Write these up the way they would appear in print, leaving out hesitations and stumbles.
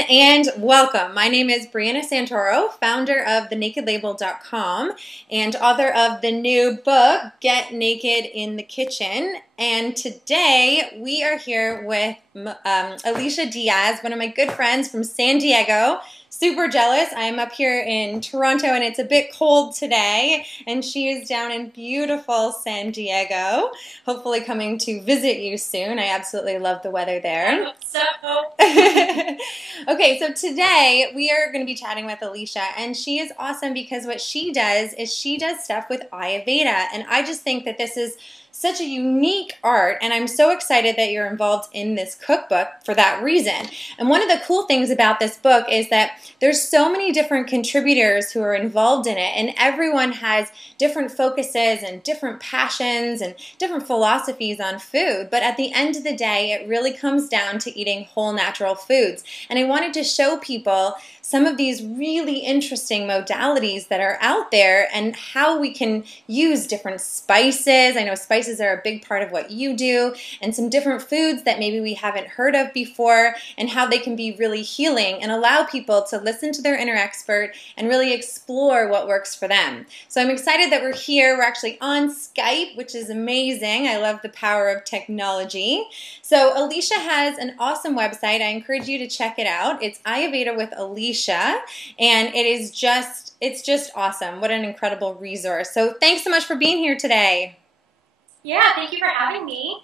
everyone, and welcome. My name is Brianna Santoro, founder of thenakedlabel.com and author of the new book, Get Naked in the Kitchen. And today we are here with Alicia Diaz, one of my good friends from San Diego. Super jealous. I'm up here in Toronto and it's a bit cold today, and she is down in beautiful San Diego, hopefully coming to visit you soon. I absolutely love the weather there. I hope so. Okay, so today we are going to be chatting with Alicia, and she is awesome because what she does is she does stuff with Ayurveda, and I just think that this is such a unique art, and I'm so excited that you're involved in this cookbook for that reason. And one of the cool things about this book is that there's so many different contributors who are involved in it, and everyone has different focuses and different passions and different philosophies on food. But at the end of the day, it really comes down to eating whole natural foods. And I wanted to show people some of these really interesting modalities that are out there and how we can use different spices. I know spices are a big part of what you do, and some different foods that maybe we haven't heard of before, and how they can be really healing and allow people to listen to their inner expert and really explore what works for them. So I'm excited that we're here. We're actually on Skype, which is amazing. I love the power of technology. So Alicia has an awesome website. I encourage you to check it out. It's Ayurveda with Alicia, and it's just awesome. What an incredible resource. So thanks so much for being here today. Yeah, thank you for having me.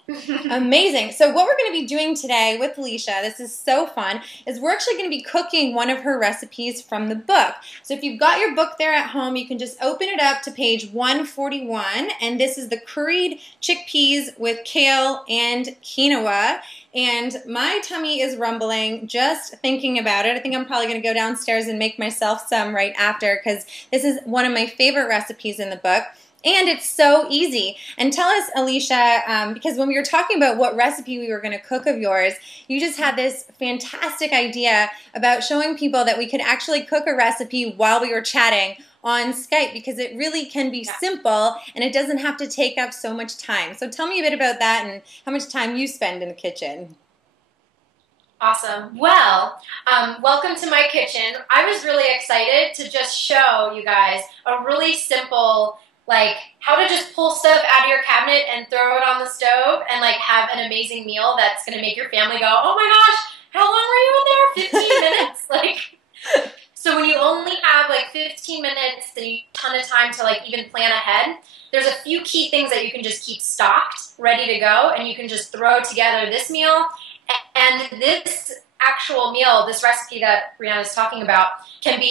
Amazing. So what we're going to be doing today with Alicia, this is so fun, is we're actually going to be cooking one of her recipes from the book. So if you've got your book there at home, you can just open it up to page 141, and this is the Curried Chickpeas with Kale and Quinoa. And my tummy is rumbling just thinking about it. I think I'm probably going to go downstairs and make myself some right after, because this is one of my favorite recipes in the book. And it's so easy. And tell us, Alicia, because when we were talking about what recipe we were going to cook of yours, you just had this fantastic idea about showing people that we could actually cook a recipe while we were chatting on Skype, because it really can be simple and it doesn't have to take up so much time. So tell me a bit about that and how much time you spend in the kitchen. Awesome. Well, welcome to my kitchen. I was really excited to just show you guys a really simple, like, how to just pull stuff out of your cabinet and throw it on the stove and like have an amazing meal that's going to make your family go, oh my gosh, how long were you in there? 15 minutes? Like, so when you only have like 15 minutes and you have a ton of time to like even plan ahead, there's a few key things that you can just keep stocked, ready to go, and you can just throw together this meal. And this actual meal, this recipe that Brianna is talking about, can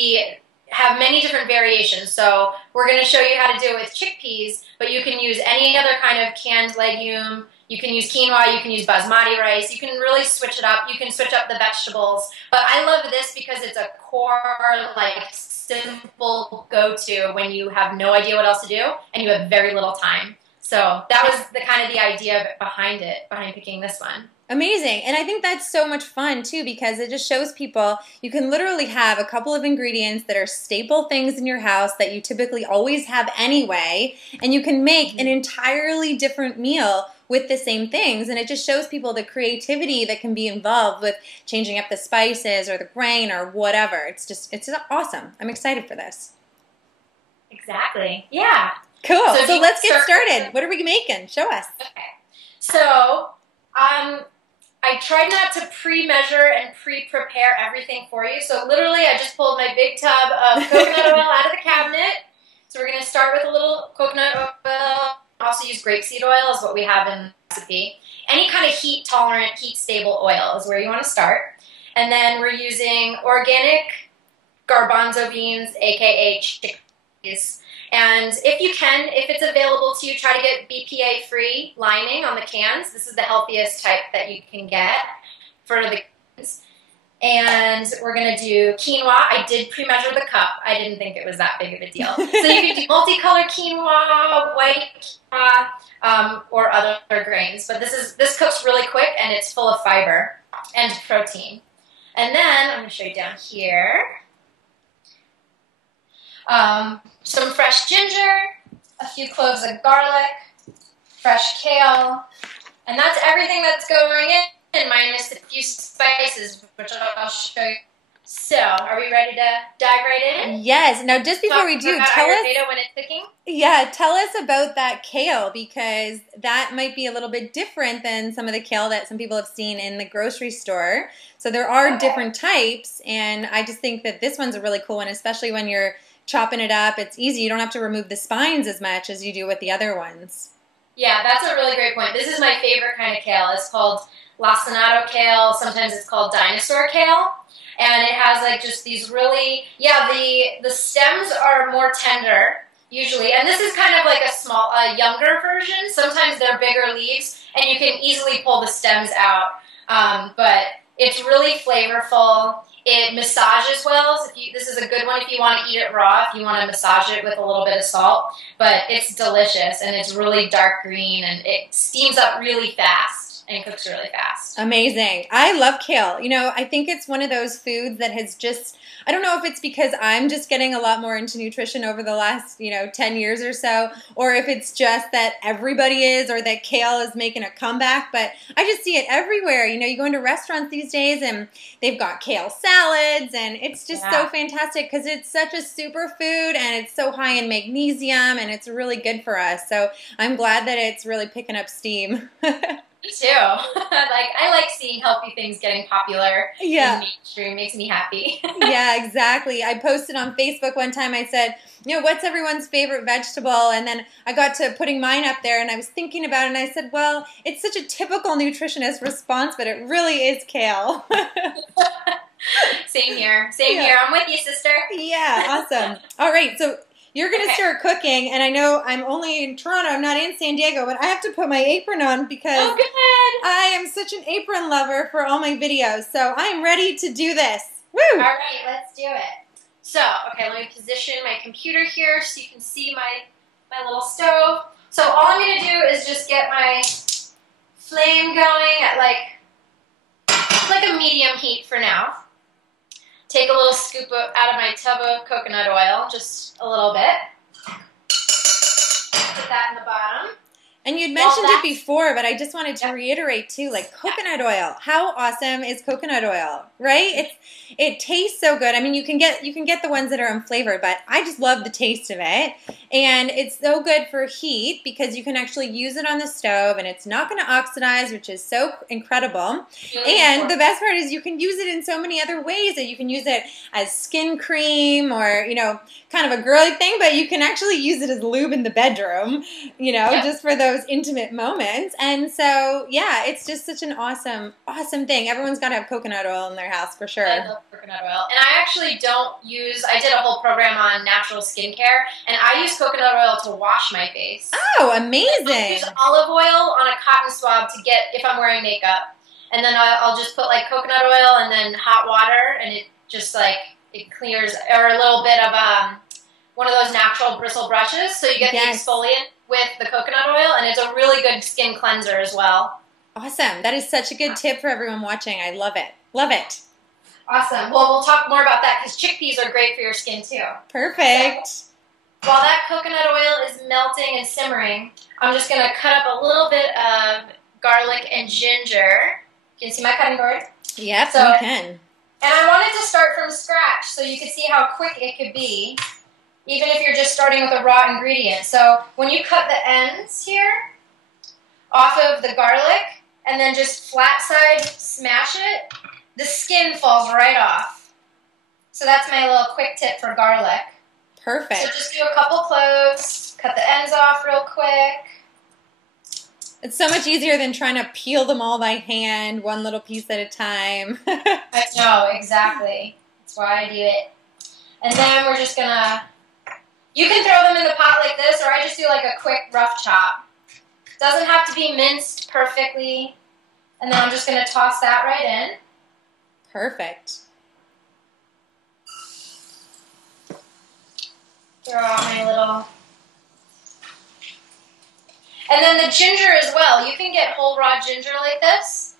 have many different variations. So we're going to show you how to do it with chickpeas, but you can use any other kind of canned legume. You can use quinoa, you can use basmati rice, you can really switch it up. You can switch up the vegetables. But I love this because it's a core, like, simple go-to when you have no idea what else to do and you have very little time. So that was the idea behind picking this one. Amazing. And I think that's so much fun too, because it just shows people you can literally have a couple of ingredients that are staple things in your house that you typically always have anyway, and you can make an entirely different meal with the same things. And it just shows people the creativity that can be involved with changing up the spices or the grain or whatever. It's just awesome. I'm excited for this. Exactly. Yeah. Cool. So let's get started. What are we making? Show us. Okay. So, I tried not to pre-measure and pre-prepare everything for you. So literally, I just pulled my big tub of coconut oil out of the cabinet. So we're going to start with a little coconut oil. Also use grapeseed oil is what we have in the recipe. Any kind of heat-tolerant, heat-stable oil is where you want to start. And then we're using organic garbanzo beans, aka chickpeas. And if you can, if it's available to you, try to get BPA-free lining on the cans. This is the healthiest type that you can get for the cans. And we're going to do quinoa. I did pre-measure the cup. I didn't think it was that big of a deal. So you can do multicolored quinoa, white quinoa, or other grains. But this cooks really quick, and it's full of fiber and protein. And then I'm going to show you down here. Some fresh ginger, a few cloves of garlic, fresh kale, and that's everything that's going in, minus a few spices, which I'll show you So, are we ready to dive right in? Yes. Now, just before we do, tell us. When it's cooking? Yeah, tell us about that kale, because that might be a little bit different than some of the kale that some people have seen in the grocery store. So there are different types, and I just think that this one's a really cool one, especially when you're chopping it up. It's easy. You don't have to remove the spines as much as you do with the other ones. Yeah, that's a really great point. This is my favorite kind of kale. It's called lacinato kale. Sometimes it's called dinosaur kale. And it has like just these really, the stems are more tender usually. And this is kind of like a younger version. Sometimes they're bigger leaves and you can easily pull the stems out. But it's really flavorful. It massages well. So this is a good one if you want to eat it raw, if you want to massage it with a little bit of salt. But it's delicious, and it's really dark green, and it steams up really fast and cooks really fast. Amazing. I love kale. You know, I think it's one of those foods that has just, I don't know if it's because I'm just getting a lot more into nutrition over the last, 10 years or so, or if it's just that everybody is, or that kale is making a comeback, but I just see it everywhere. You go into restaurants these days and they've got kale salads, and it's just so fantastic because it's such a superfood and it's so high in magnesium and it's really good for us. So I'm glad that it's really picking up steam. Me too. I like seeing healthy things getting popular in the mainstream. Makes me happy. Yeah, exactly. I posted on Facebook one time, I said, what's everyone's favorite vegetable? And then I got to putting mine up there and I was thinking about it and I said, well, it's such a typical nutritionist response, but it really is kale. Same here. Same here. I'm with you, sister. Yeah, awesome. All right, so you're going to start cooking, and I know I'm only in Toronto, I'm not in San Diego, but I have to put my apron on because I am such an apron lover for all my videos, so I am ready to do this. Woo! All right, let's do it. So, okay, let me position my computer here so you can see my little stove. So all I'm going to do is just get my flame going at like a medium heat for now. Take a little scoop out of my tub of coconut oil, just a little bit. Put that in the bottom. And you'd mentioned it before, but I just wanted to reiterate too, like coconut oil. How awesome is coconut oil, right? It tastes so good. I mean, you can get the ones that are unflavored, but I just love the taste of it. And it's so good for heat because you can actually use it on the stove and it's not going to oxidize, which is so incredible. And the best part is you can use it in so many other ways. That you can use it as skin cream or, kind of a girly thing, but you can actually use it as lube in the bedroom, just for those intimate moments. And so, yeah, it's just such an awesome thing. Everyone's got to have coconut oil in their house for sure. I love coconut oil. And I actually I did a whole program on natural skincare, and I use coconut oil to wash my face. Oh, amazing. I use olive oil on a cotton swab to get, if I'm wearing makeup. And then I'll just put like coconut oil and then hot water, and it just it clears, or a little bit of one of those natural bristle brushes, so you get the exfoliant with the coconut oil, and it's a really good skin cleanser as well. Awesome. That is such a good tip for everyone watching. I love it. Love it. Awesome. Well, we'll talk more about that because chickpeas are great for your skin too. Perfect. So, while that coconut oil is melting and simmering, I'm just going to cut up a little bit of garlic and ginger. Can you see my cutting board? Yep, you can. And I wanted to start from scratch so you could see how quick it could be, even if you're just starting with a raw ingredient. So when you cut the ends here off of the garlic and then just flat side smash it, the skin falls right off. So that's my little quick tip for garlic. Perfect. So just do a couple cloves, cut the ends off real quick. It's so much easier than trying to peel them all by hand, one little piece at a time. I know, exactly. That's why I do it. And then we're just gonna, you can throw them in the pot like this, or I just do like a quick rough chop. Doesn't have to be minced perfectly. And then I'm just gonna toss that right in. Perfect. Throw out my little... And then the ginger as well. You can get whole raw ginger like this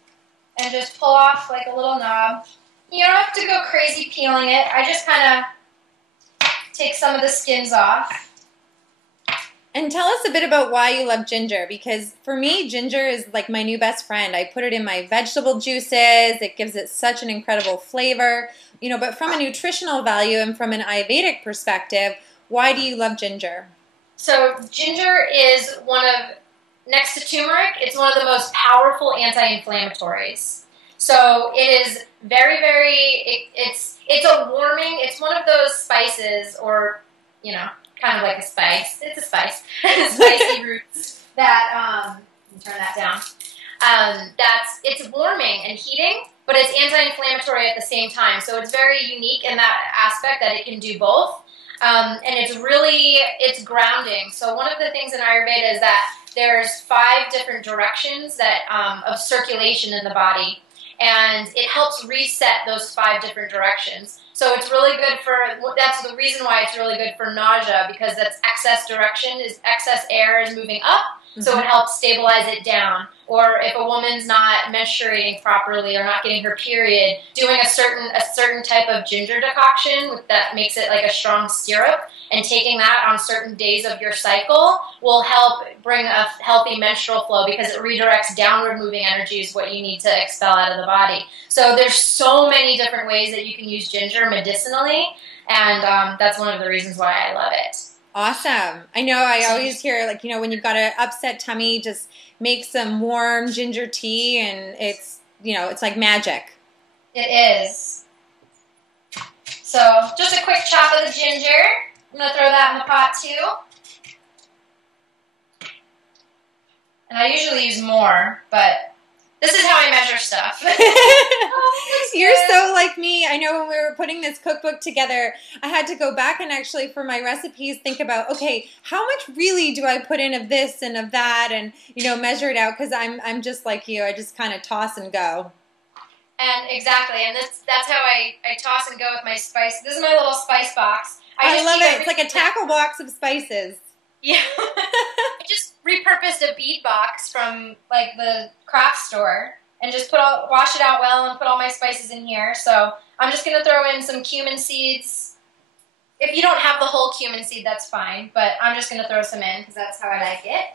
and just pull off like a little knob. You don't have to go crazy peeling it. I just kind of take some of the skins off. And tell us a bit about why you love ginger, because for me, ginger is like my new best friend. I put it in my vegetable juices. It gives it such an incredible flavor. You know, but from a nutritional value and from an Ayurvedic perspective, why do you love ginger? So ginger is next to turmeric, it's one of the most powerful anti-inflammatories. So it is very, very, it's a warming, it's one of those spices, or, you know, kind of like a spice. It's a spice. Spicy roots that, let me turn that down. It's warming and heating, but it's anti-inflammatory at the same time. So it's very unique in that aspect that it can do both. And it's grounding. So one of the things in Ayurveda is that there's 5 different directions of circulation in the body. And it helps reset those 5 different directions. So it's really good that's the reason why it's really good for nausea, because that's excess air is moving up, so it helps stabilize it down. Or if a woman's not menstruating properly or not getting her period, doing a certain type of ginger decoction that makes it like a strong syrup, and taking that on certain days of your cycle will help bring a healthy menstrual flow, because it redirects downward moving energy is what you need to expel out of the body. So there's so many different ways that you can use ginger medicinally, and that's one of the reasons why I love it. Awesome. I know I always hear, like, you know, when you've got an upset tummy, just make some warm ginger tea, and it's, you know, it's like magic. It is. So just a quick chop of the ginger. I'm going to throw that in the pot too. And I usually use more, but this is how I measure stuff. You're so like me. I know when we were putting this cookbook together, I had to go back and actually for my recipes think about, okay, how much really do I put in of this and of that, and, you know, measure it out, because I'm just like you. I just kind of toss and go. And exactly, and that's how I toss and go with my spice. This is my little spice box. I love it. It's like a tackle box of spices. Yeah. I just repurposed a bead box from like the craft store and just wash it out well and put all my spices in here. So I'm just going to throw in some cumin seeds. If you don't have the whole cumin seed, that's fine, but I'm just going to throw some in because that's how I like it.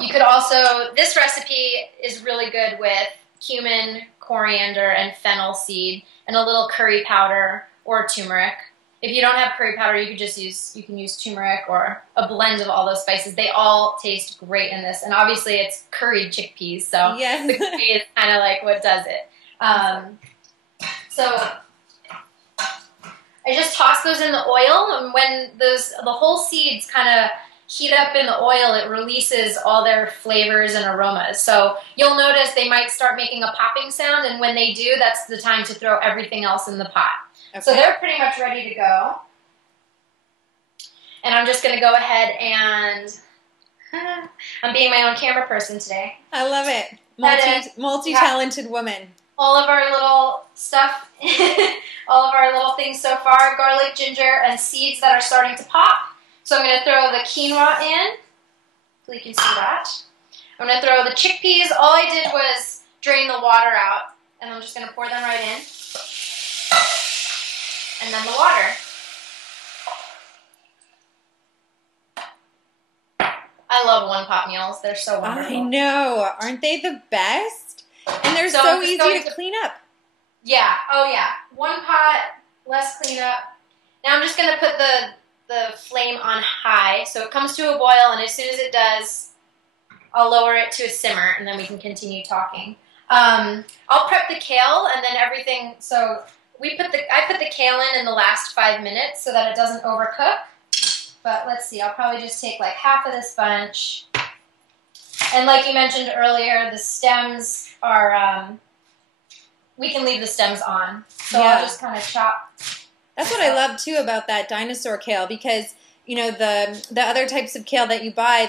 You could also, this recipe is really good with cumin, coriander, and fennel seed, and a little curry powder or turmeric. If you don't have curry powder, you can use turmeric or a blend of all those spices. They all taste great in this. And obviously it's curried chickpeas, so yes. The curry is kind of like what does it. So I just toss those in the oil, and when the whole seeds kind of heat up in the oil, it releases all their flavors and aromas. So you'll notice they might start making a popping sound, and when they do, that's the time to throw everything else in the pot. Okay. So they're pretty much ready to go. And I'm just going to go ahead and I'm being my own camera person today. I love it. Multi-talented woman. All of our little stuff, all of our little things so far, garlic, ginger, and seeds that are starting to pop. So I'm going to throw the quinoa in, so you can see that. I'm going to throw the chickpeas. All I did was drain the water out, and I'm just going to pour them right in. And then the water. I love one-pot meals. They're so wonderful. I know. Aren't they the best? And they're so easy to clean up. Yeah. Oh, yeah. One pot, less cleanup. Now I'm just going to put the flame on high, so it comes to a boil, and as soon as it does, I'll lower it to a simmer, and then we can continue talking. I'll prep the kale, and then everything. So I put the kale in the last 5 minutes so that it doesn't overcook. But let's see, I'll probably just take like half of this bunch. And like you mentioned earlier, the stems are, we can leave the stems on. So yeah. I'll just kind of chop. That's what I love too about that dinosaur kale, because the other types of kale that you buy,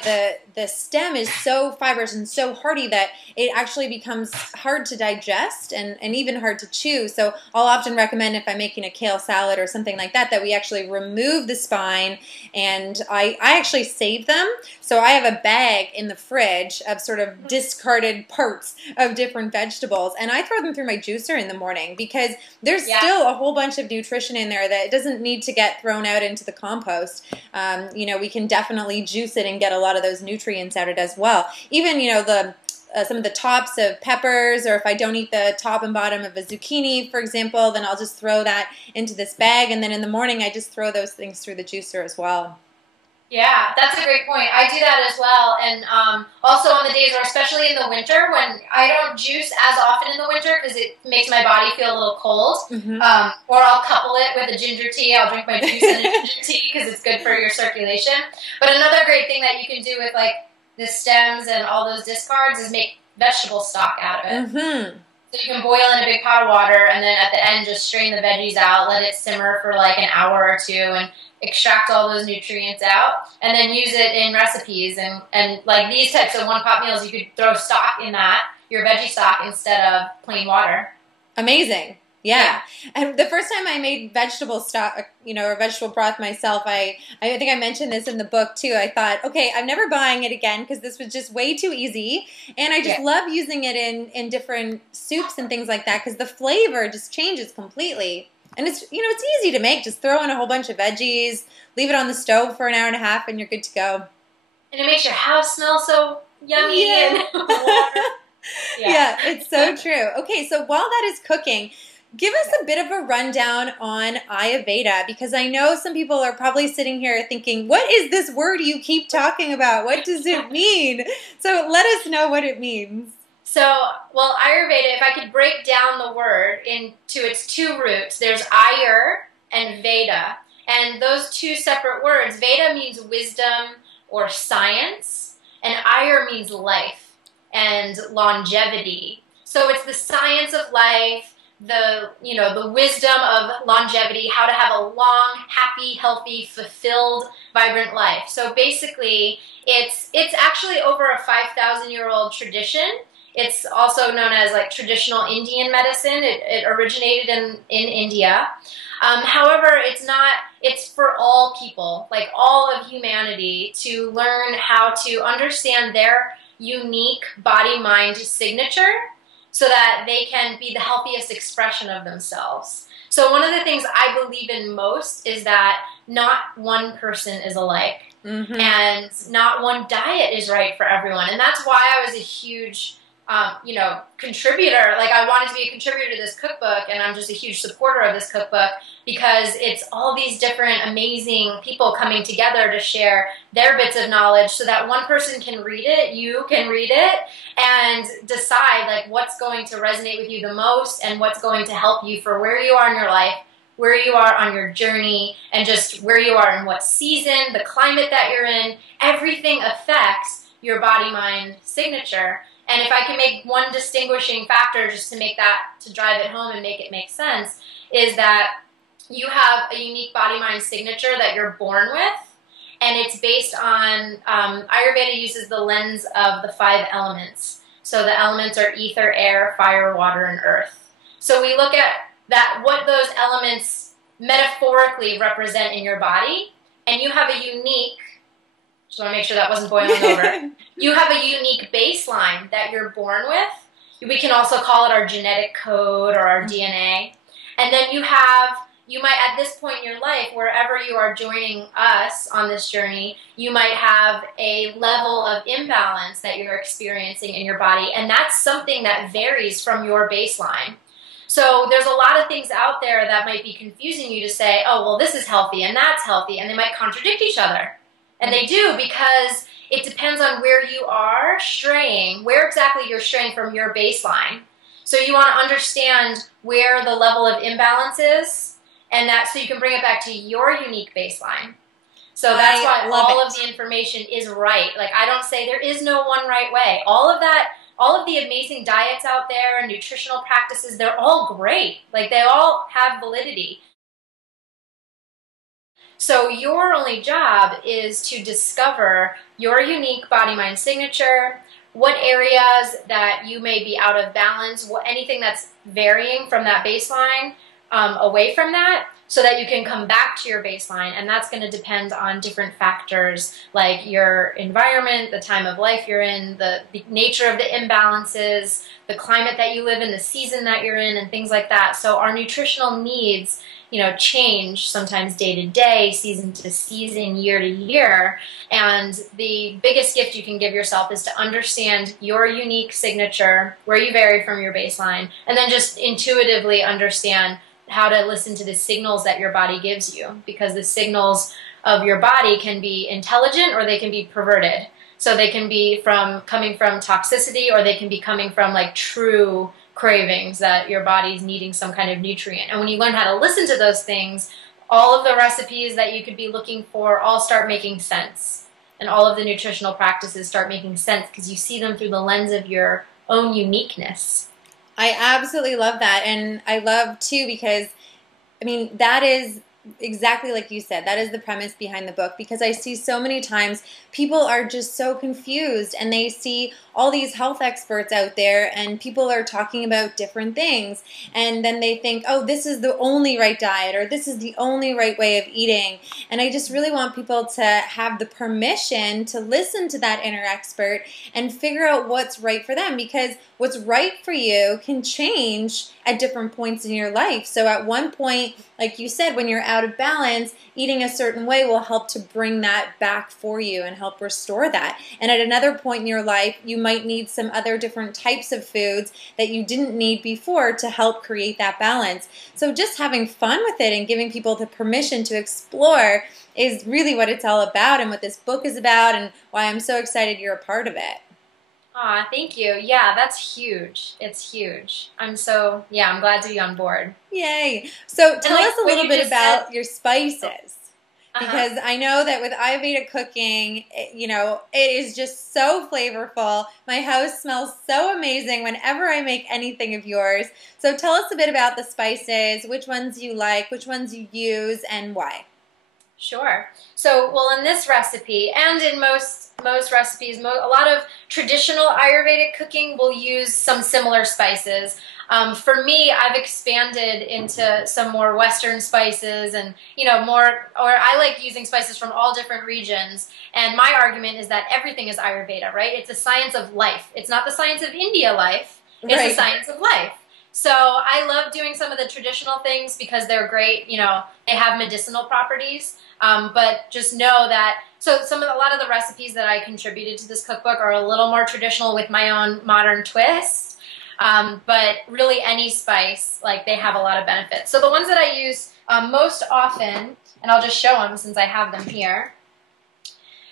the stem is so fibrous and so hardy that it actually becomes hard to digest and even hard to chew. So I'll often recommend, if I'm making a kale salad or something like that, that we actually remove the spine, and I actually save them. So I have a bag in the fridge of sort of discarded parts of different vegetables, and I throw them through my juicer in the morning because there's still a whole bunch of nutrition in there that doesn't need to get thrown out into the compost. We can definitely juice it and get a lot of those nutrients out of it as well. Even, some of the tops of peppers, or if I don't eat the top and bottom of a zucchini, for example, then I'll just throw that into this bag, and then in the morning I just throw those things through the juicer as well. Yeah, that's a great point. I do that as well. And also on the days, or especially in the winter, when I don't juice as often in the winter because it makes my body feel a little cold, or I'll couple it with a ginger tea. I'll drink my juice in a ginger tea because it's good for your circulation. But another great thing that you can do with like the stems and all those discards is make vegetable stock out of it. So you can boil in a big pot of water, and then at the end just strain the veggies out, let it simmer for like an hour or two, and extract all those nutrients out, and then use it in recipes. And like these types of one-pot meals, you could throw stock in that, your veggie stock, instead of plain water. Amazing. Yeah. And the first time I made vegetable stock, or vegetable broth myself, I think I mentioned this in the book too. I thought, okay, I'm never buying it again because this was just way too easy. And I just love using it in different soups and things like that because the flavor just changes completely. And it's easy to make. Just throw in a whole bunch of veggies, leave it on the stove for an hour and a half, and you're good to go. And it makes your house smell so yummy and water. Yeah, it's so true. Okay, so while that is cooking, give us a bit of a rundown on Ayurveda, because I know some people are probably sitting here thinking, what is this word you keep talking about? What does it mean? So let us know what it means. So, well, Ayurveda, if I could break down the word into its two roots, there's Ayur and Veda. And those two separate words, Veda means wisdom or science, and Ayur means life and longevity. So it's the science of life, the wisdom of longevity, how to have a long, happy, healthy, fulfilled, vibrant life. So basically, it's actually over a 5,000-year-old tradition. It's also known as like traditional Indian medicine. It originated in India. However, it's for all people, like all of humanity, to learn how to understand their unique body-mind signature so that they can be the healthiest expression of themselves. So one of the things I believe in most is that not one person is alike. And not one diet is right for everyone. And that's why I was a huge contributor. Like I wanted to be a contributor to this cookbook, and I'm just a huge supporter of this cookbook because it's all these different amazing people coming together to share their bits of knowledge so that one person can read it, you can read it, and decide like what's going to resonate with you the most and what's going to help you for where you are in your life, where you are on your journey, and just where you are in what season, the climate that you're in. Everything affects your body-mind signature. And if I can make one distinguishing factor just to make that, to drive it home and make it make sense, is that you have a unique body-mind signature that you're born with, and it's based on, Ayurveda uses the lens of the 5 elements. So the elements are ether, air, fire, water, and earth. So we look at that, what those elements metaphorically represent in your body, and you have a unique, just want to make sure that wasn't boiling over. You have a unique baseline that you're born with. We can also call it our genetic code or our DNA. And then you might, at this point in your life, wherever you are joining us on this journey, you might have a level of imbalance that you're experiencing in your body. And that's something that varies from your baseline. So there's a lot of things out there that might be confusing you to say, oh, well, this is healthy and that's healthy, and they might contradict each other. And they do, because it depends on where you are straying, where exactly you're straying from your baseline. So you want to understand where the level of imbalance is, and that so you can bring it back to your unique baseline. So that's why all of the information is right. Like I don't say there is no one right way. All of that, all of the amazing diets out there and nutritional practices, they're all great. Like they all have validity. So your only job is to discover your unique body-mind signature, what areas that you may be out of balance, anything that's varying from that baseline, away from that, so that you can come back to your baseline. And that's going to depend on different factors like your environment, the time of life you're in, the nature of the imbalances, the climate that you live in, the season that you're in, and things like that. So our nutritional needs, you know, change sometimes day to day, season to season, year to year. And the biggest gift you can give yourself is to understand your unique signature, where you vary from your baseline, and then just intuitively understand how to listen to the signals that your body gives you, because the signals of your body can be intelligent or they can be perverted. So they can be coming from toxicity, or they can be coming from like true cravings that your body's needing some kind of nutrient. And when you learn how to listen to those things, all of the recipes that you could be looking for all start making sense. And all of the nutritional practices start making sense because you see them through the lens of your own uniqueness. I absolutely love that. And I love too, because I mean, that is exactly like you said, that is the premise behind the book, because I see so many times people are just so confused, and they see all these health experts out there and people are talking about different things, and then they think, oh, this is the only right diet, or this is the only right way of eating. And I just really want people to have the permission to listen to that inner expert and figure out what's right for them, because what's right for you can change at different points in your life. So at one point, like you said, when you're out of balance, eating a certain way will help to bring that back for you and help restore that. And at another point in your life, you might need some other different types of foods that you didn't need before to help create that balance. So just having fun with it and giving people the permission to explore is really what it's all about, and what this book is about, and why I'm so excited you're a part of it. Aw, thank you. Yeah, that's huge. It's huge. I'm glad to be on board. Yay. So tell us a little bit about your spices. Because I know that with Ayurveda cooking, you know, it is just so flavorful. My house smells so amazing whenever I make anything of yours. So tell us a bit about the spices, which ones you like, which ones you use, and why. Sure. So, well, in this recipe, and in most recipes, a lot of traditional Ayurvedic cooking will use some similar spices. For me, I've expanded into some more Western spices, and I like using spices from all different regions. And my argument is that everything is Ayurveda, right? It's a science of life. It's not the science of India life. It's right. The science of life. So I love doing some of the traditional things because they're great. You know, they have medicinal properties. But just know that, a lot of the recipes that I contributed to this cookbook are a little more traditional with my own modern twist. But really any spice, like, they have a lot of benefits. So the ones that I use most often, and I'll just show them since I have them here.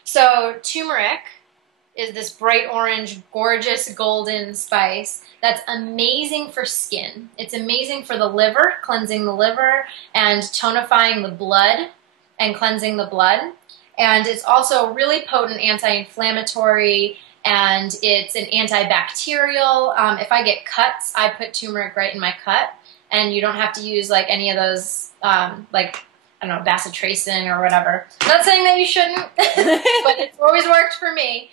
So turmeric is this bright orange, gorgeous golden spice that's amazing for skin. It's amazing for the liver, cleansing the liver and tonifying the blood and cleansing the blood. And it's also really potent anti-inflammatory, and it's an antibacterial. If I get cuts, I put turmeric right in my cut, and you don't have to use like any of those, like, I don't know, bacitracin or whatever. Not saying that you shouldn't, but it's always worked for me.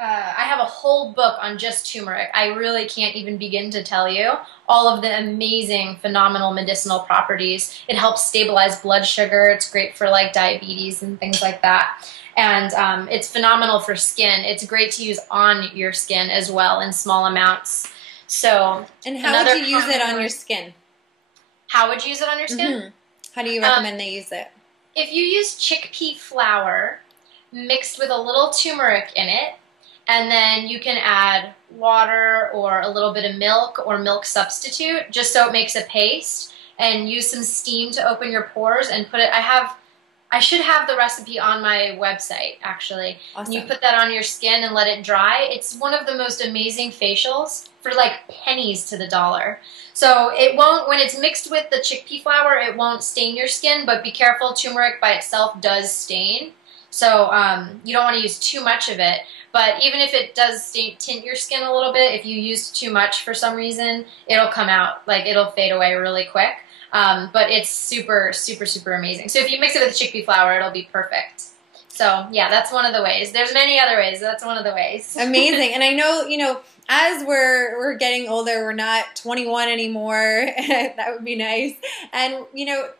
I have a whole book on just turmeric. I really can't even begin to tell you all of the amazing, phenomenal medicinal properties. It helps stabilize blood sugar. It's great for like diabetes and things like that. And it's phenomenal for skin. It's great to use on your skin as well in small amounts. So, and how would you use it on your skin? How would you use it on your skin? Mm-hmm. How do you recommend they use it? If you use chickpea flour mixed with a little turmeric in it, and then you can add water or a little bit of milk or milk substitute, just so it makes a paste, and use some steam to open your pores and put it, I should have the recipe on my website, actually. Awesome. And you put that on your skin and let it dry. It's one of the most amazing facials for like pennies to the dollar. So it won't, when it's mixed with the chickpea flour, it won't stain your skin, but be careful, turmeric by itself does stain. So you don't want to use too much of it. But even if it does tint your skin a little bit, if you use too much for some reason, it'll come out, like it'll fade away really quick. But it's super, super, super amazing. So if you mix it with chickpea flour, it'll be perfect. So yeah, that's one of the ways. There's many other ways. That's one of the ways. Amazing. And I know, as we're getting older, we're not 21 anymore. That would be nice. And,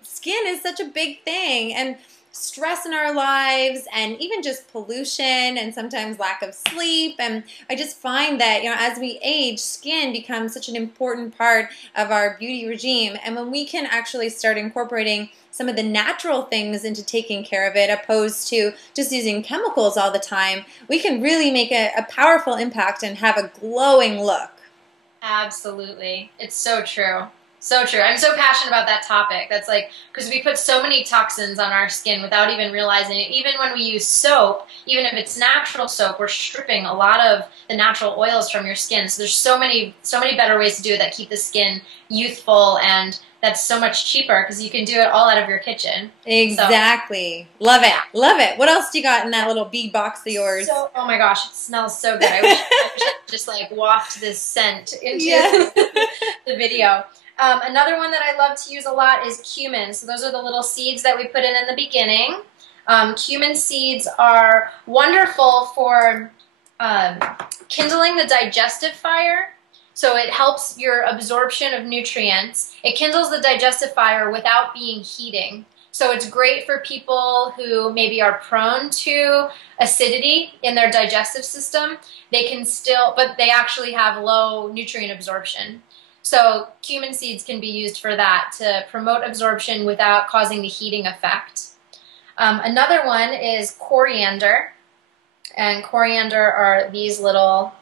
skin is such a big thing. And stress in our lives and even just pollution and sometimes lack of sleep. And I just find that, as we age, skin becomes such an important part of our beauty regime. And when we can actually start incorporating some of the natural things into taking care of it, opposed to just using chemicals all the time, we can really make a powerful impact and have a glowing look. Absolutely. It's so true. So true. I'm so passionate about that topic. That's like, because we put so many toxins on our skin without even realizing it. Even when we use soap, even if it's natural soap, we're stripping a lot of the natural oils from your skin. So there's so many better ways to do it that keep the skin youthful, and that's so much cheaper because you can do it all out of your kitchen. Exactly. So, love it. Love it. What else do you got in that little bead box of yours? Oh my gosh, it smells so good. I wish I just like waft this scent into the video. Another one that I love to use a lot is cumin. So those are the little seeds that we put in the beginning. Cumin seeds are wonderful for kindling the digestive fire. So it helps your absorption of nutrients. It kindles the digestive fire without being heating. So it's great for people who maybe are prone to acidity in their digestive system. They can still, but they actually have low nutrient absorption. So cumin seeds can be used for that, to promote absorption without causing the heating effect. Another one is coriander. And coriander are these little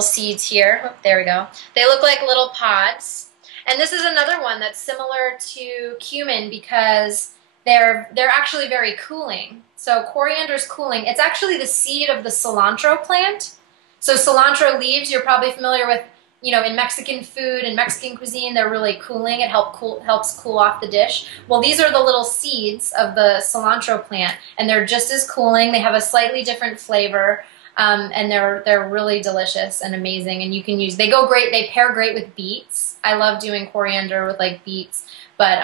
seeds here. Oh, there we go. They look like little pods. And this is another one that's similar to cumin because they're actually very cooling. So coriander is cooling. It's actually the seed of the cilantro plant. So cilantro leaves, you're probably familiar with, in Mexican food and Mexican cuisine, they're really cooling. It helps cool off the dish. Well, these are the little seeds of the cilantro plant, and they're just as cooling. They have a slightly different flavor, and they're really delicious and amazing. And you can use, they pair great with beets. I love doing coriander with like beets, but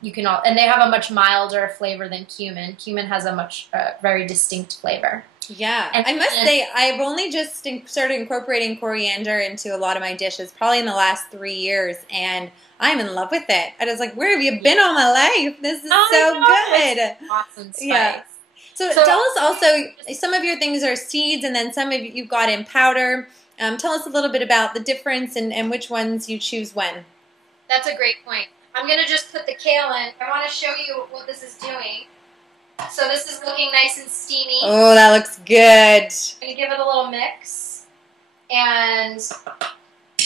you can and they have a much milder flavor than cumin. Cumin has a very distinct flavor. Yeah, and I must say, I've only just started incorporating coriander into a lot of my dishes, probably in the last 3 years, and I'm in love with it. I was like, where have you been all my life? This is so good. It's awesome spice. Yeah. So tell us also, some of your things are seeds, and then some of you've got in powder. Tell us a little bit about the difference and which ones you choose when. That's a great point. I'm going to just put the kale in. I want to show you what this is doing. So this is looking nice and steamy. Oh, that looks good. I'm going to give it a little mix. And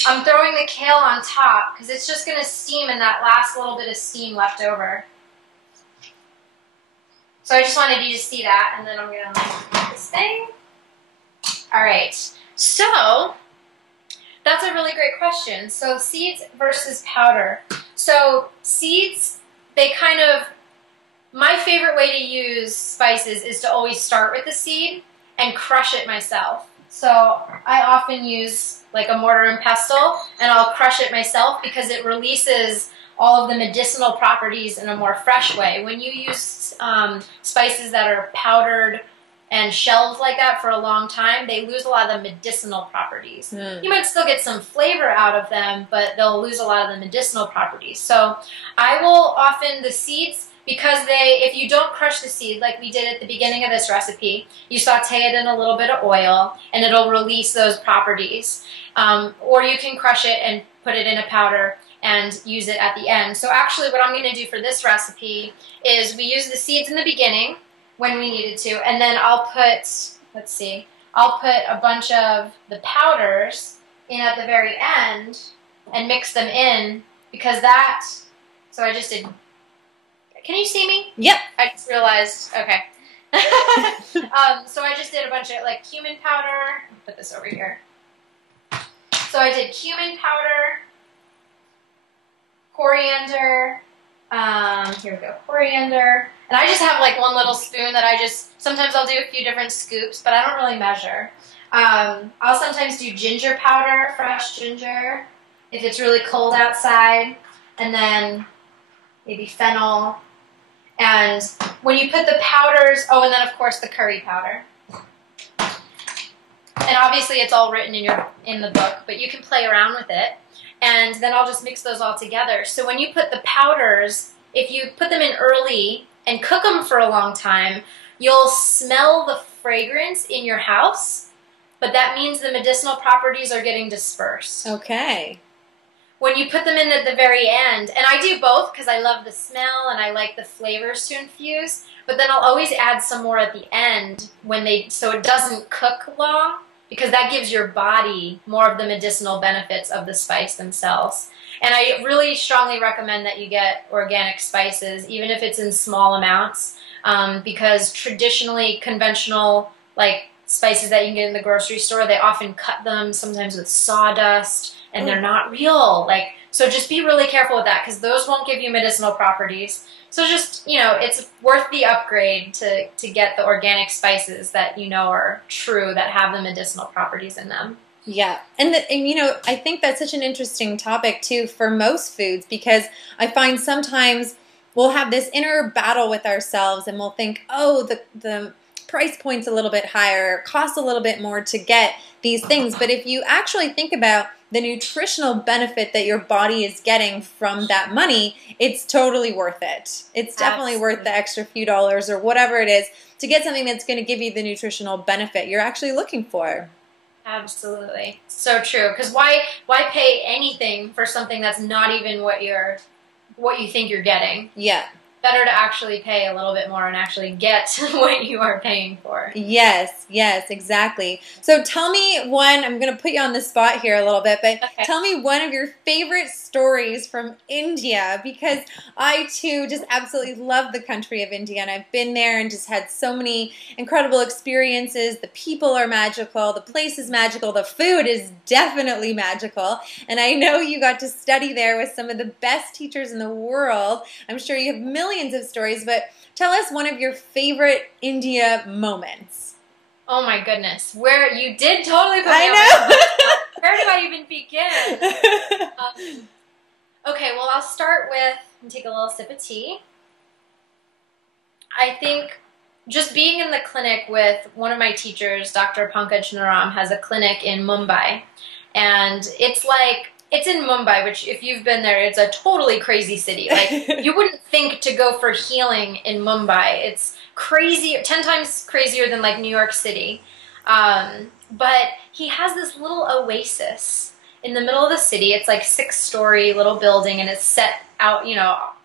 I'm throwing the kale on top because it's just going to steam in that last little bit of steam left over. So I just wanted you to see that, and then I'm going to make this thing. All right. So that's a really great question. So seeds versus powder. So seeds, my favorite way to use spices is to always start with the seed and crush it myself. So I often use like a mortar and pestle, and I'll crush it myself because it releases all of the medicinal properties in a more fresh way. When you use spices that are powdered and shelved like that for a long time, they lose a lot of the medicinal properties. You might still get some flavor out of them, but they'll lose a lot of the medicinal properties. So I will often, the seeds, because if you don't crush the seed like we did at the beginning of this recipe, you saute it in a little bit of oil and it'll release those properties. Or you can crush it and put it in a powder and use it at the end. So actually what I'm going to do for this recipe is we use the seeds in the beginning when we needed to, and then I'll put, I'll put a bunch of the powders in at the very end and mix them in because so I just did. Can you see me? Yep. I just realized, okay. So I just did a bunch of like cumin powder. Put this over here. So I did cumin powder, coriander, here we go, coriander. And I just have like one little spoon that sometimes I'll do a few different scoops, but I don't really measure. I'll sometimes do ginger powder, fresh ginger, if it's really cold outside. and then maybe fennel. And when you put the powders, oh, and then of course the curry powder. And obviously it's all written in the book, but you can play around with it. And then I'll just mix those all together. So when you put the powders, if you put them in early and cook them for a long time, you'll smell the fragrance in your house, but that means the medicinal properties are getting dispersed. Okay. When you put them in at the very end, and I do both because I love the smell and I like the flavors to infuse, but then I'll always add some more at the end so it doesn't cook long, because that gives your body more of the medicinal benefits of the spice themselves. And I really strongly recommend that you get organic spices, even if it's in small amounts, because traditionally conventional spices that you can get in the grocery store, they often cut them sometimes with sawdust, and they're not real. So just be really careful with that, because those won't give you medicinal properties. So just, it's worth the upgrade to get the organic spices that are true, that have the medicinal properties in them. Yeah. And I think that's such an interesting topic too for most foods, because I find sometimes we'll have this inner battle with ourselves and we'll think, oh, the price point's a little bit higher, costs a little bit more to get these things. But if you actually think about the nutritional benefit that your body is getting from that money, it's totally worth it. It's definitely worth the extra few dollars or whatever it is to get something that's going to give you the nutritional benefit you're actually looking for. Absolutely. So true. Because why pay anything for something that's not even what you think you're getting? Yeah. Better to actually pay a little bit more and actually get what you are paying for. Yes, exactly. So tell me one, I'm going to put you on the spot here a little bit, but tell me one of your favorite stories from India, because I too just absolutely love the country of India, and I've been there and just had so many incredible experiences. The people are magical, the place is magical, the food is definitely magical, and I know you got to study there with some of the best teachers in the world. I'm sure you have millions of stories, but tell us one of your favorite India moments. Oh my goodness. Where you did totally put me on the Where do I even begin? Okay, well, I'll start with, and take a little sip of tea. I think just being in the clinic with one of my teachers, Dr. Pankaj Naram, has a clinic in Mumbai. And it's in Mumbai, which if you've been there, it's a totally crazy city. You wouldn't think to go for healing in Mumbai. It's crazy, 10 times crazier than New York City. But he has this little oasis in the middle of the city. It's 6-story little building, and it's set out,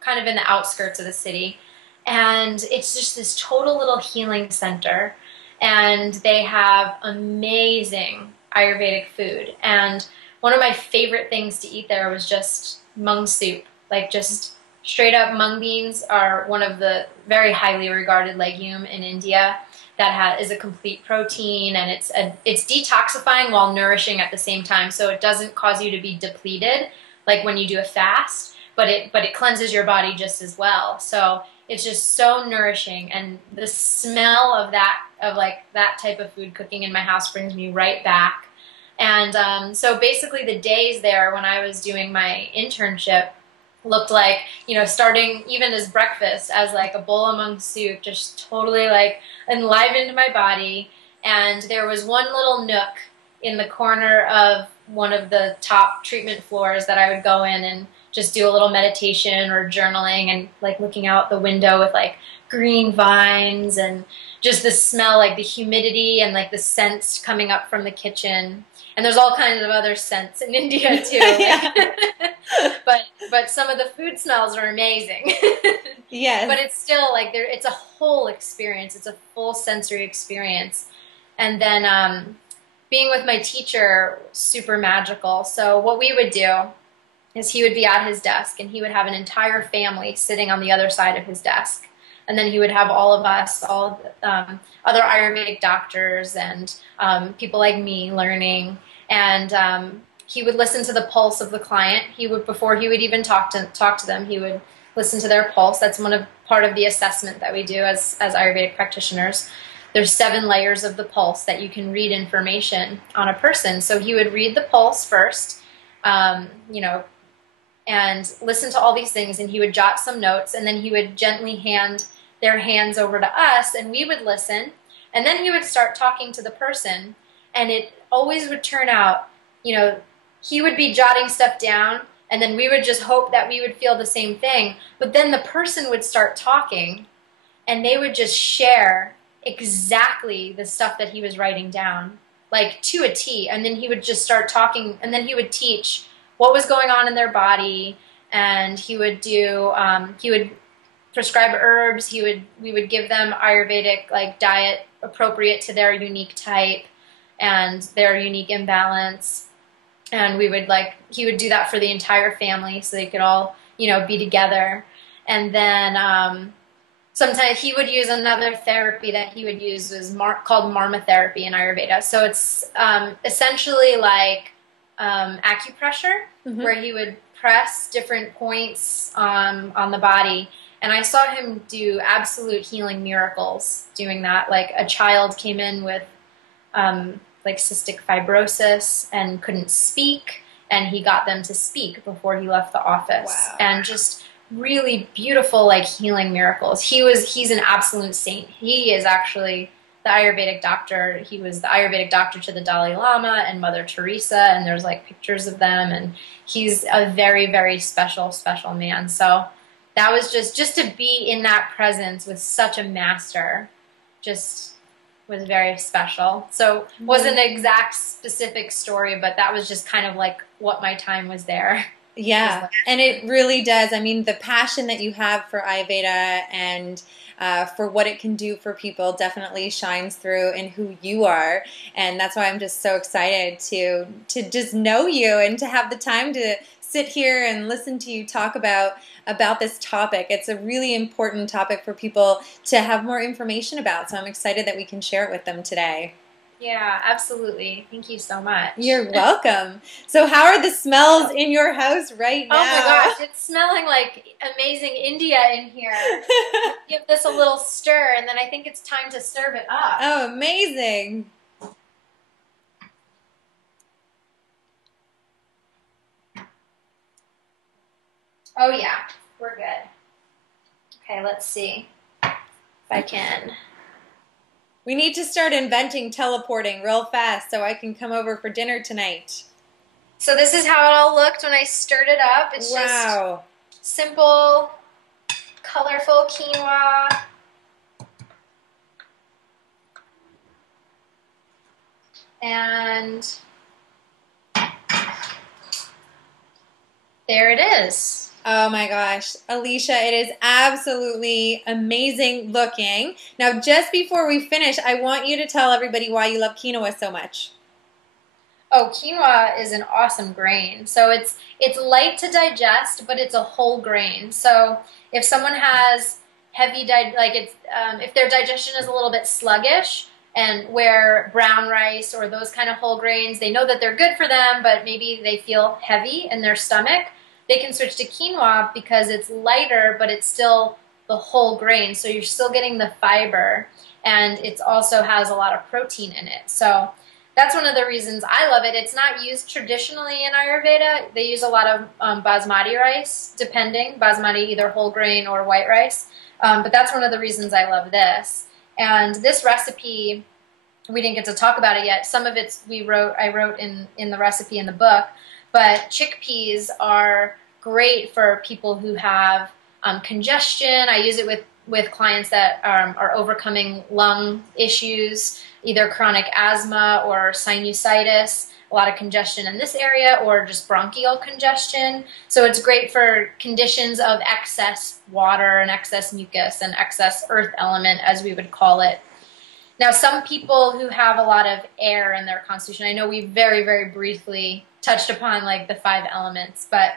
kind of in the outskirts of the city. And it's just this total little healing center. And they have amazing Ayurvedic food. And one of my favorite things to eat there was just mung soup. Just straight up mung beans are one of the very highly regarded legume in India that is a complete protein, and it's detoxifying while nourishing at the same time. So it doesn't cause you to be depleted when you do a fast, but it cleanses your body just as well. So it's just so nourishing, and the smell of that type of food cooking in my house brings me right back. And so basically the days there when I was doing my internship looked starting even as breakfast as a bowl of mung soup, just totally enlivened my body. And there was one little nook in the corner of one of the top treatment floors that I would go in and just do a little meditation or journaling, and looking out the window with green vines and just the smell, the humidity and the scents coming up from the kitchen. And there's all kinds of other scents in India too. But some of the food smells are amazing. Yes. But it's still it's a whole experience. It's a full sensory experience. And then being with my teacher, super magical. So what we would do is he would be at his desk, and he would have an entire family sitting on the other side of his desk. And then he would have all of us, other Ayurvedic doctors and people like me learning. And he would listen to the pulse of the client. Before he would even talk to them, he would listen to their pulse. That's part of the assessment that we do as Ayurvedic practitioners. There's 7 layers of the pulse that you can read information on a person. So he would read the pulse first, and listen to all these things, and he would jot some notes, and then he would gently hand their hands over to us, and we would listen, and then he would start talking to the person, and it always would turn out, you know, he would be jotting stuff down, and then we would just hope that we would feel the same thing, but then the person would start talking, and they would just share exactly the stuff that he was writing down, like to a T, and then he would just start talking, and then he would teach what was going on in their body, and he would prescribe herbs, we would give them Ayurvedic like diet appropriate to their unique type and their unique imbalance, and he would do that for the entire family so they could all, you know, be together. And then sometimes he would use another therapy that he would use called marmotherapy in Ayurveda. So it's essentially like acupressure, where he would press different points on the body. And I saw him do absolute healing miracles doing that. Like a child came in with like cystic fibrosis and couldn't speak, and he got them to speak before he left the office. Wow. And just really beautiful, like, healing miracles. He's an absolute saint. He is actually the Ayurvedic doctor. He was the Ayurvedic doctor to the Dalai Lama and Mother Teresa, and there's like pictures of them, and he's a very, very special, special man. So that was just to be in that presence with such a master, just was very special. So it wasn't an exact specific story, but that was just kind of like what my time was there. Yeah, and it really does. I mean, the passion that you have for Ayurveda and for what it can do for people definitely shines through in who you are, and that's why I'm just so excited to just know you and to have the time to sit here and listen to you talk about this topic. It's a really important topic for people to have more information about, so I'm excited that we can share it with them today. Yeah, absolutely. Thank you so much. You're welcome. So how are the smells in your house right now? Oh my gosh, it's smelling like amazing India in here. Give this a little stir, and then I think it's time to serve it up. Oh, amazing. Oh yeah, we're good. Okay, let's see if I can. We need to start inventing teleporting real fast so I can come over for dinner tonight. So this is how it all looked when I stirred it up. It's wow. Just simple, colorful quinoa. And there it is. Oh my gosh, Alicia, it is absolutely amazing looking. Now, just before we finish, I want you to tell everybody why you love quinoa so much. Oh, quinoa is an awesome grain. So it's light to digest, but it's a whole grain. So if someone has heavy, if their digestion is a little bit sluggish, and where brown rice or those kind of whole grains, they know that they're good for them, but maybe they feel heavy in their stomach, they can switch to quinoa because it's lighter, but it's still the whole grain. So you're still getting the fiber, and it also has a lot of protein in it. So that's one of the reasons I love it. It's not used traditionally in Ayurveda. They use a lot of basmati rice, basmati, either whole grain or white rice. But that's one of the reasons I love this. And this recipe, we didn't get to talk about it yet. Some of it I wrote in the recipe in the book. But chickpeas are great for people who have congestion. I use it with clients that are overcoming lung issues, either chronic asthma or sinusitis, a lot of congestion in this area, or just bronchial congestion. So it's great for conditions of excess water and excess mucus and excess earth element, as we would call it. Now, some people who have a lot of air in their constitution, I know we very, very briefly touched upon like the 5 elements, but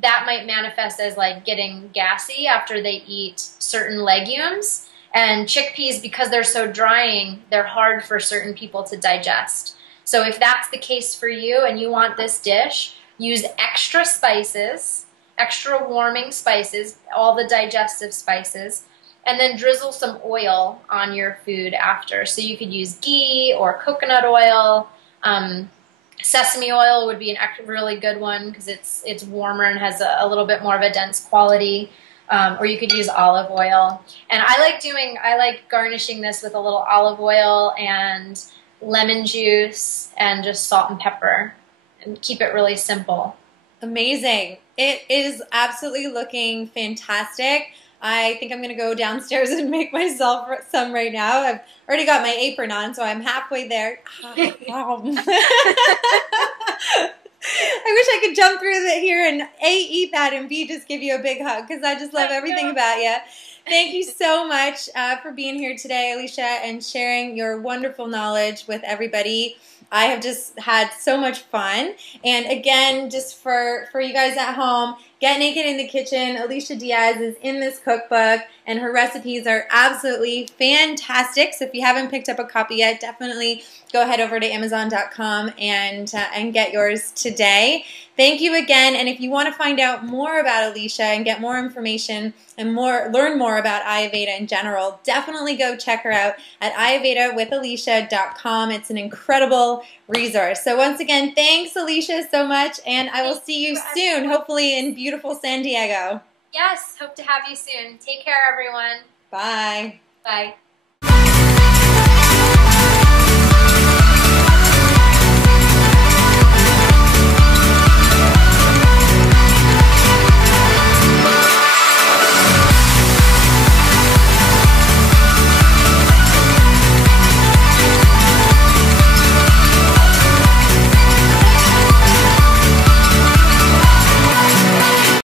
that might manifest as like getting gassy after they eat certain legumes. And chickpeas, because they're so drying, they're hard for certain people to digest. So if that's the case for you and you want this dish, use extra spices, extra warming spices, all the digestive spices, and then drizzle some oil on your food after. So you could use ghee or coconut oil. Sesame oil would be an really good one because it's warmer and has a little bit more of a dense quality. Or you could use olive oil. And I like garnishing this with a little olive oil and lemon juice and just salt and pepper, and keep it really simple. Amazing. It is absolutely looking fantastic. I think I'm going to go downstairs and make myself some right now. I've already got my apron on, so I'm halfway there. I wish I could jump through here and A, eat that, and B, just give you a big hug because I just love everything about you. Thank you so much for being here today, Alicia, and sharing your wonderful knowledge with everybody. I have just had so much fun. And again, just for you guys at home, Get Naked in the Kitchen. Alicia Diaz is in this cookbook, and her recipes are absolutely fantastic. So if you haven't picked up a copy yet, definitely go ahead over to Amazon.com and get yours today. Thank you again. And if you want to find out more about Alicia and get more information and learn more about Ayurveda in general, definitely go check her out at ayurvedawithalicia.com. It's an incredible resource. So once again, thanks Alicia so much, and I will see you soon, hopefully in beautiful San Diego. Yes, hope to have you soon. Take care, everyone. Bye. Bye.